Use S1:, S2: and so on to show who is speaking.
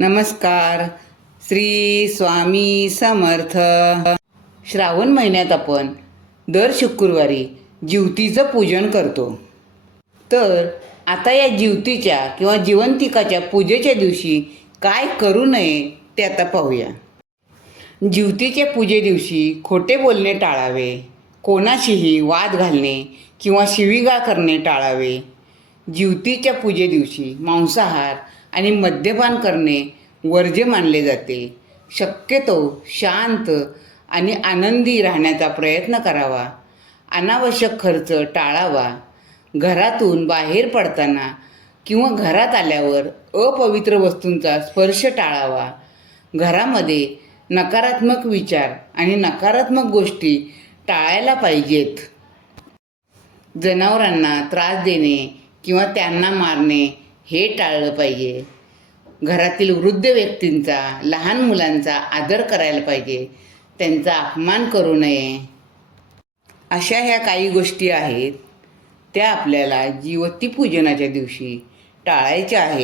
S1: नमस्कार. श्री स्वामी समर्थ. श्रावण महिन्यात आपण दर शुक्रवारी जिवतीचं पूजन करतो. तर आता या जिवतीच्या किंवा जिवंतिकाच्या पूजेच्या दिवशी काय करू नये ते आता पाहूया. जिवतीच्या पूजे दिवशी खोटे बोलणे टाळावे कोणाशीही वाद घालणे किंवा शिवीगाळ करणे टाळावे. जीवतीच्या पूजे दिवशी मांसाहार आणि मद्यपान करणे वर्ज्य मानले जाते. शक्यतो शांत आणि आनंदी राहण्याचा प्रयत्न करावा. अनावश्यक खर्च टाळावा. घरातून बाहेर पडताना किंवा घरात आल्यावर अपवित्र वस्तूंचा स्पर्श टाळावा. घरामध्ये नकारात्मक विचार आणि नकारात्मक गोष्टी टाळायला पाहिजेत. जनावरांना त्रास देणे किंवा त्यांना मारणे हे टाळलं पाहिजे. घरातील वृद्ध व्यक्तींचा लहान मुलांचा आदर करायला पाहिजे. त्यांचा अपमान करू नये. अशा ह्या काही गोष्टी आहेत. त्या आपल्याला जीवती पूजनाच्या दिवशी टाळायच्या आहेत.